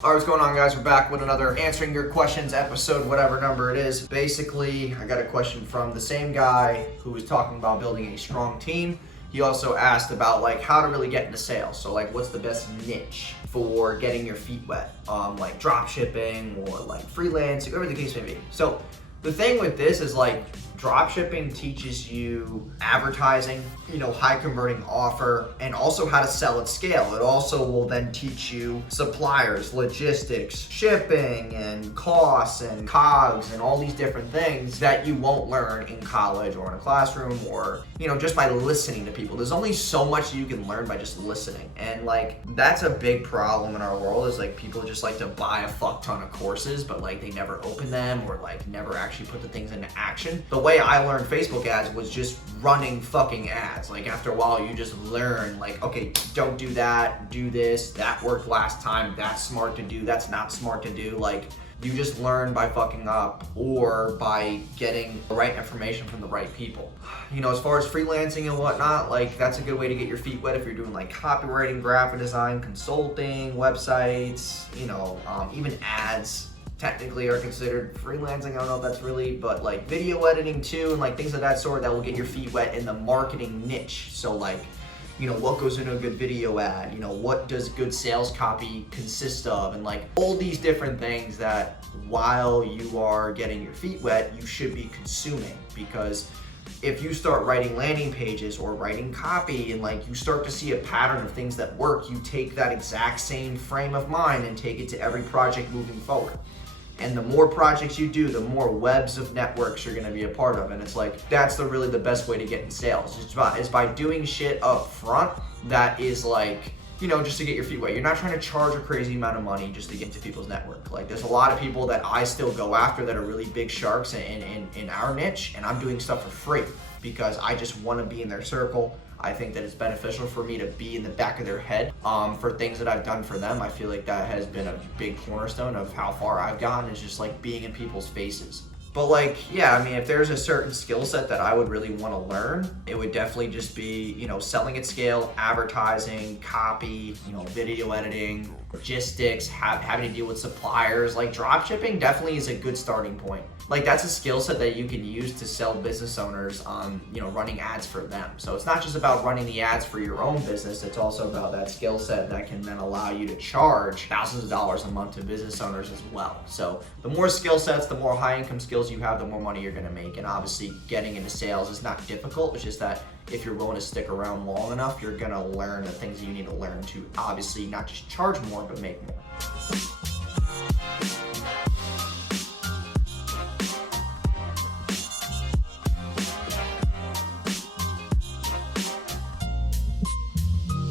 Alright, what's going on, guys? We're back with another answering your questions episode, whatever number it is. Basically, I got a question from the same guy who was talking about building a strong team. He also asked about how to really get into sales. So what's the best niche for getting your feet wet? Like drop shipping or freelancing, whatever the case may be. So the thing with this is drop shipping teaches you advertising, high converting offer, and also how to sell at scale. It also will then teach you suppliers, logistics, shipping, and costs, and COGS, and all these different things that you won't learn in college or in a classroom or, just by listening to people. There's only so much you can learn by just listening. And that's a big problem in our world is people just like to buy a fuck ton of courses, but they never open them or never actually put the things into action. The way I learned Facebook ads was just running fucking ads. After a while you just learn okay, don't do that, do this, that worked last time, that's smart to do, that's not smart to do. You just learn by fucking up or by getting the right information from the right people. As far as freelancing and whatnot, that's a good way to get your feet wet if you're doing copywriting, graphic design, consulting, websites, even ads technically are considered freelancing. I don't know if that's really, but video editing too, and things of that sort that will get your feet wet in the marketing niche. So what goes into a good video ad, what does good sales copy consist of, and all these different things that while you are getting your feet wet, you should be consuming. Because if you start writing landing pages or writing copy and you start to see a pattern of things that work, you take that exact same frame of mind and take it to every project moving forward. And the more projects you do, the more webs of networks you're gonna be a part of. And it's that's really the best way to get in sales. It's by doing shit up front that is just to get your feet wet. You're not trying to charge a crazy amount of money just to get into people's network. There's a lot of people that I still go after that are really big sharks in our niche, and I'm doing stuff for free because I just wanna be in their circle. I think that it's beneficial for me to be in the back of their head for things that I've done for them. I feel that has been a big cornerstone of how far I've gone, is just being in people's faces. But if there's a certain skill set that I would really want to learn, it would definitely just be, selling at scale, advertising, copy, video editing, logistics, having to deal with suppliers. Drop shipping definitely is a good starting point. That's a skill set that you can use to sell business owners on, running ads for them. So it's not just about running the ads for your own business, it's also about that skill set that can then allow you to charge thousands of dollars a month to business owners as well. So the more skill sets, the more high income skills you have, the more money you're gonna make. And obviously getting into sales is not difficult, it's just that if you're willing to stick around long enough, you're gonna learn the things that you need to learn to obviously not just charge more, but make more.